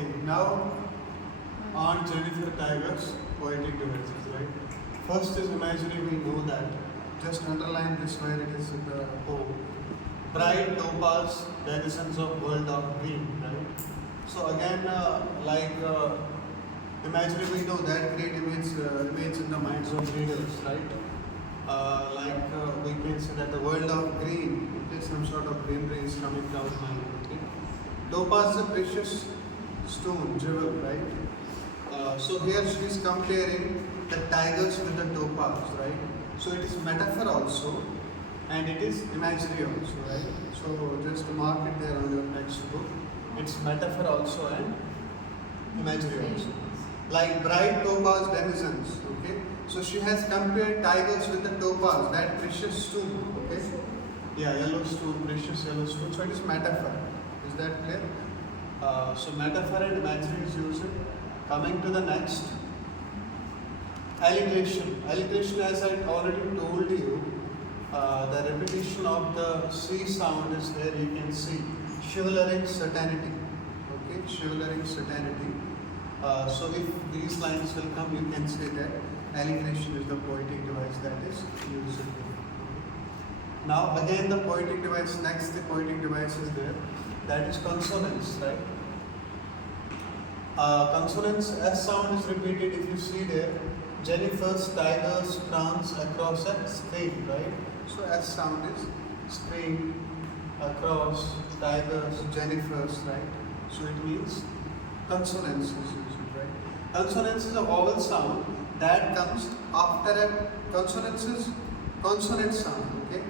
Okay, now on Jennifer Tiger's poetic devices, right? First is imagery, we know that. Just underline this where it is in the poem. Bright topaz, denizens of world of green, right? So again, imagery, we know that create image in the minds of readers, right? We can say that the world of green, it is some sort of greenery is coming down mind. Okay? Topaz is a precious stone, jewel, right? So here she is comparing the tigers with the topaz, right? So it is metaphor also, and it is imagery also, right? So just mark it there on your textbook. It's metaphor also and imagery also. Like bright topaz denizens, okay? So she has compared tigers with the topaz, that precious stone, okay? Yeah, yellow stone, precious yellow stone. So it is metaphor. Is that clear? So metaphor and imagery is used. Coming to the next, alliteration. Alliteration, as I already told you, the repetition of the C sound is there. You can see chivalric certainty. Okay, chivalric certainty. So if these lines will come, you can say that alliteration is the poetic device that is used here. Now again the poetic device, next the poetic device is there, that is consonants, right? Consonants, S sound is repeated if you see there, Jennifer's tigers prance across a screen, right? So S sound is screen, across, tigers, Jennifer's, right? So it means consonants is used, right? Consonants is a vowel sound that comes after a consonant sound, okay?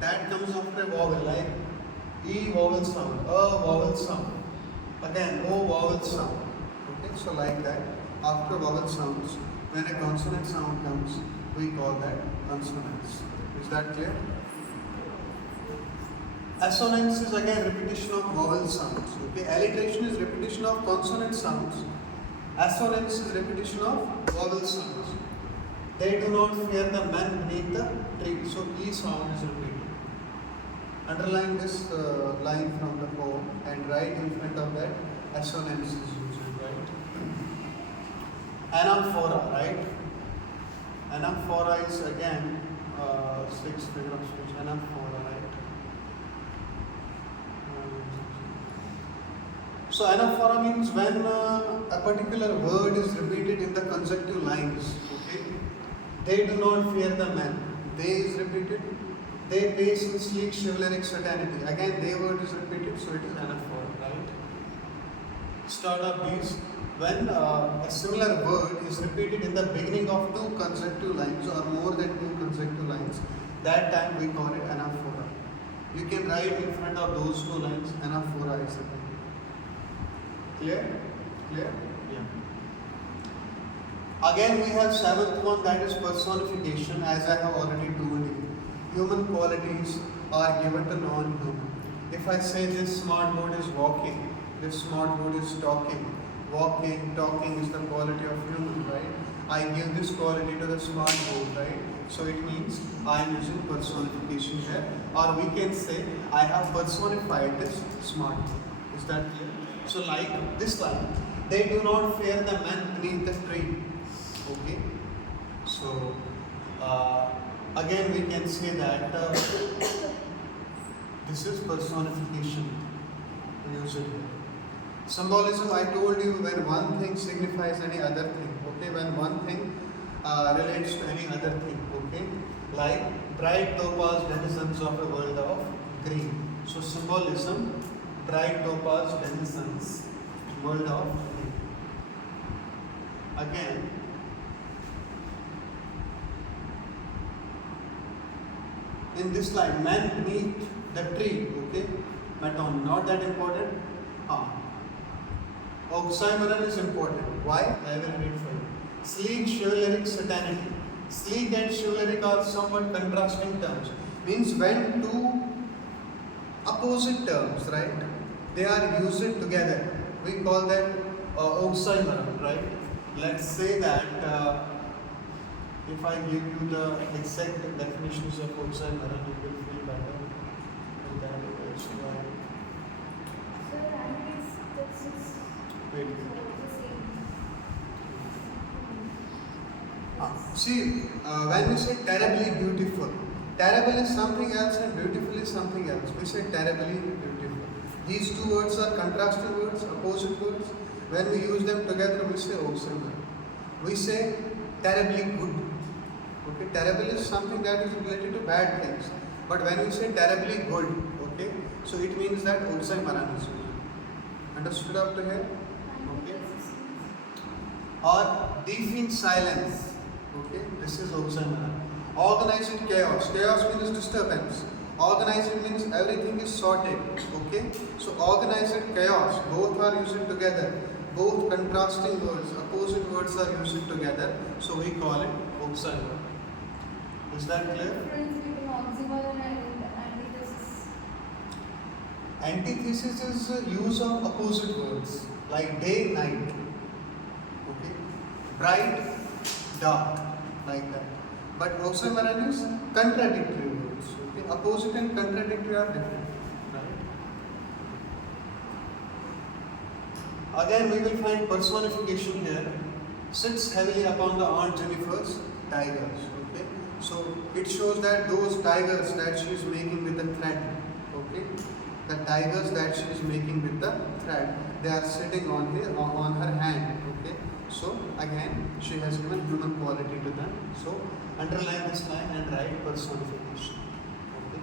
That comes after a vowel, like E vowel sound, A vowel sound, again O vowel sound, okay? So like that, after vowel sounds, when a consonant sound comes, we call that consonants. Is that clear? Assonance is again repetition of vowel sounds, okay? Alliteration is repetition of consonant sounds. Assonance is repetition of vowel sounds. They do not fear the man beneath the tree. So E sound is repeated. Underline this line from the poem and write in front of that assonance is used, right? Anaphora, right? Anaphora is again 6 figure of speech. Anaphora, right? So anaphora means when a particular word is repeated in the consecutive lines. Okay, they do not fear the man. They is repeated. They pace in sleek chivalric certainty. Again, they word is repeated, so it is anaphora, right? Start of these. When a similar word is repeated in the beginning of two consecutive lines or more than two consecutive lines, that time we call it anaphora. You can write in front of those two lines, anaphora is repeated. Clear? Clear? Yeah. Again, we have seventh one, that is personification, as I have already told you. Human qualities are given to non-human. If I say this smart board is walking, this smart board is talking, walking, talking is the quality of human, right? I give this quality to the smart board, right? So it means I am using personification here. Or we can say I have personified this smart board. Is that clear? So like this line, they do not fear the man beneath the tree. Okay. So again we can say that this is personification used here. Symbolism, I told you, when one thing signifies any other thing. Okay, when one thing relates to any other thing. Okay, like bright topaz denizens of a world of green. So symbolism, bright topaz denizens, world of green. Again, in this line, man beneath the tree, okay, meton, not that important. Oxymoron is important. Why? I will read for you. Sleek, chivalric, certainty. Sleek and chivalric are somewhat contrasting terms. Means when two opposite terms, right, they are used together, we call that oxymoron, right? Let's say that if I give you the exact definitions of oxymoron, you will feel better. And that is why. Wait. See, when we say terribly beautiful, terrible is something else and beautiful is something else. We say terribly beautiful. These two words are contrasting words, opposite words. When we use them together, we say awesome. We say terribly good. Okay, terrible is something that is related to bad things. But when we say terribly good, okay, so it means that awesome is used. Understood up to here? Okay. Or deep silence. Okay, this is awesome. Organized chaos. Chaos means disturbance. Organized means everything is sorted. Okay, so organized chaos, both are used together. Both contrasting words, opposite words are used together. So we call it awesome. Is that clear? Difference between oxymoron and antithesis. Antithesis is use of opposite words like day, night. Okay, bright, dark, like that. But oxymoron is contradictory words. Okay, opposite and contradictory are different. Right? Again, we will find personification here. Sits heavily upon the Aunt Jennifer's tigers. Okay, so it shows that those tigers that she is making with the thread. Okay, the tigers that she is making with the thread, they are sitting on her hand. Okay. So again, she has given human quality to them. So underline this line and write personification. Okay.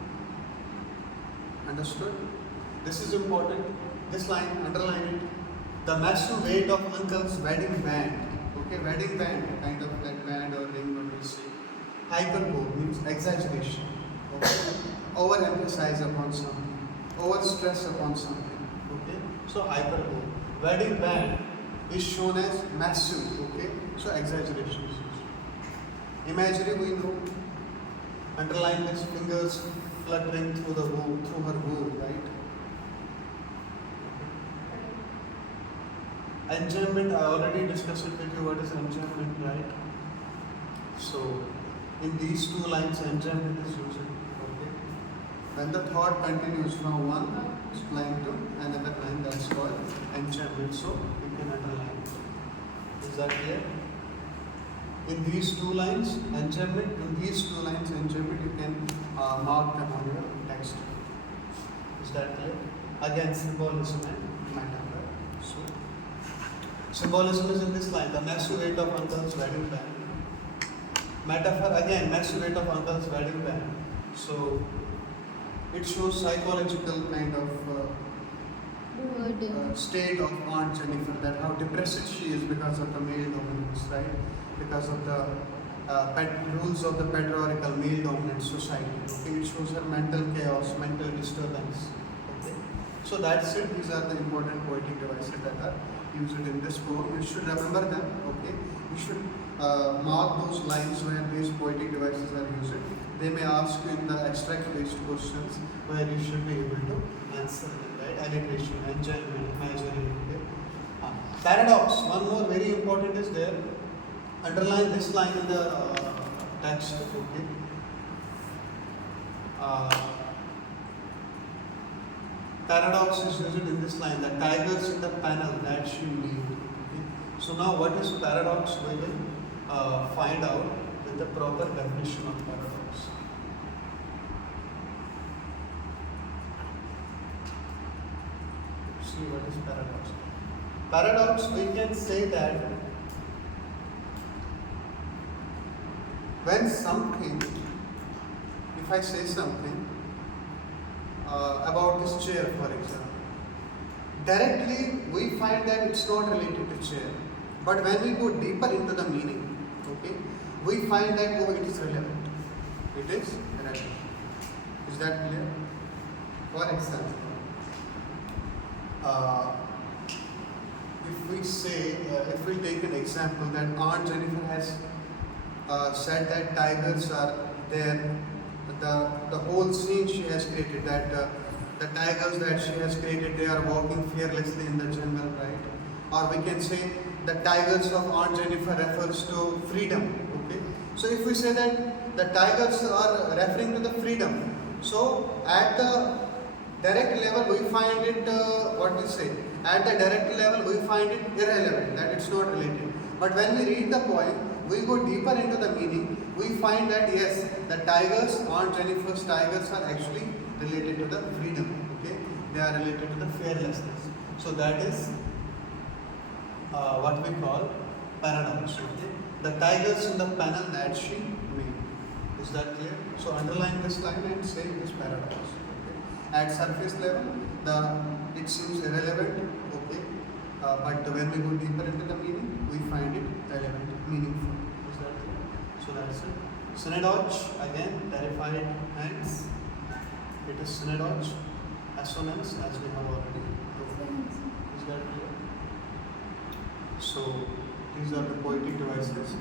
Understood? This is important. This line, underline it. The massive weight of uncle's wedding band. Okay, wedding band, kind of that band or ring, what we say. Hyperbole means exaggeration. Okay. Overemphasize upon something. Overstress upon something. Okay. So hyperbole. Wedding band is shown as massive, okay? So exaggeration is used. Imagery we know. Underline this, fingers fluttering through the womb, through her womb, right? Enjambment, I already discussed it with you. What is enjambment, right? So in these two lines, enjambment is used. Okay. When the thought continues from one line to another line, that's called enjambment. So underline. Is that clear? In these two lines, enjambment. In these two lines, enjambment. You can mark them on your text. Is that clear? Again, symbolism and metaphor. So, symbolism is in this line. The massive weight of uncle's wedding band. Metaphor again, massive weight of uncle's wedding band. So, it shows psychological kind of. State of Aunt Jennifer, that how depressed she is because of the male dominance, right? Because of the rules of the patriarchal male dominant society. Okay? It shows her mental chaos, mental disturbance. Okay? So that's it. These are the important poetic devices that are used in this poem. You should remember them. Okay? You should mark those lines where these poetic devices are used. They may ask you in the abstract-based questions where you should be able to answer them. Alliteration, enjoyment, imaginary. Okay. Paradox. One more very important is there. Underline this line in the text. Okay. Paradox is used in this line. The tigers in the panel that she made. Okay. So now, what is paradox? We will find out with the proper definition of paradox. See what is paradox. Paradox, we can say that when something, if I say something about this chair, for example, directly we find that it's not related to chair. But when we go deeper into the meaning, okay, we find that it is relevant. It is relevant. Is that clear? For example, if we say, if we take an example that Aunt Jennifer has said that tigers are there, the whole scene she has created, that the tigers that she has created, they are walking fearlessly in the jungle, right? Or we can say the tigers of Aunt Jennifer refers to freedom, okay? So if we say that the tigers are referring to the freedom, so at the direct level we find it, what we say, At the direct level, we find it irrelevant, that it's not related. But when we read the poem, we go deeper into the meaning, we find that yes, the tigers, Aunt Jennifer's tigers are actually related to the freedom, okay? They are related to the fearlessness. So that is what we call paradox, okay? The tigers in the panel that she made. Is that clear? So underline this line and say it is paradox. Okay? At surface level, it seems irrelevant, okay? But when we go deeper into the meaning, we find it relevant, meaningful. Is that clear? So that's it. Synagogue, again, terrified hands. It is synagogue, assonance, as we have already told. Is that clear? So these are the poetic devices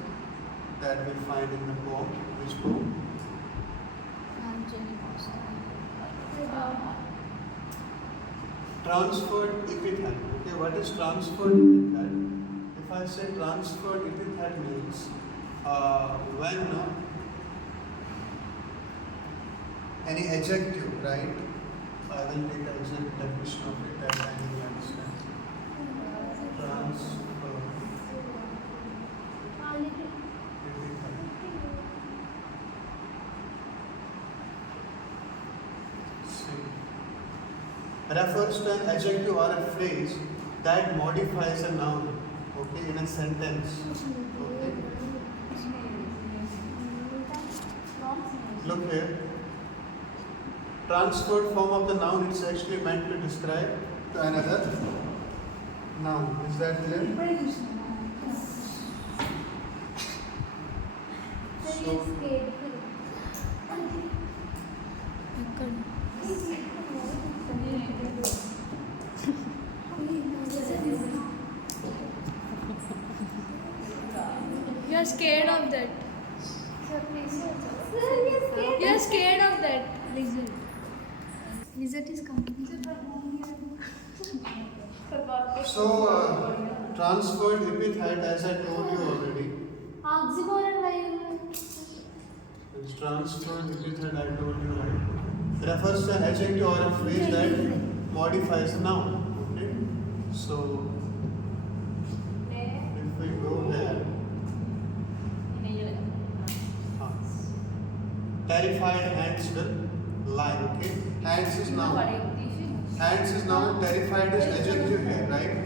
that we find in the poem. Which poem? Transferred epithet. Okay, what is transferred epithet? If I say transferred epithet means when any adjective, right? I will take the exact definition of it as I will understand. Transferred epithet. Refers to an adjective or a phrase that modifies a noun, okay, in a sentence. Okay. Look here. Transferred form of the noun, it's actually meant to describe to another noun. Is that clear? So, You are scared of that. You are scared of that lizard. Lizard is coming. so transferred epithet, as I told you already, Oxymoron why is transferred epithet, I told you, right? Refers to an adjective or a phrase that modifies a noun. Okay? So if we go there, terrified hands will lie. Okay? Hands is now terrified is adjective here, right?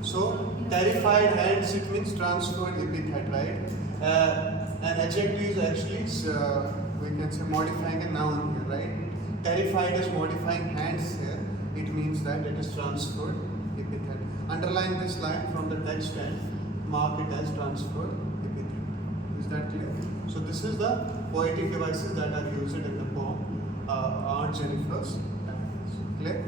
So terrified hands, it means transferred epithet, right? An adjective is actually we can say modifying a noun here, right? Terrified is modifying hands here. It means that it is transferred epithet. Underline this line from the text and mark it as transferred epithet. Is that clear? So this is the poetic devices that are used in the poem Aunt Jennifer's Diamonds. Clear?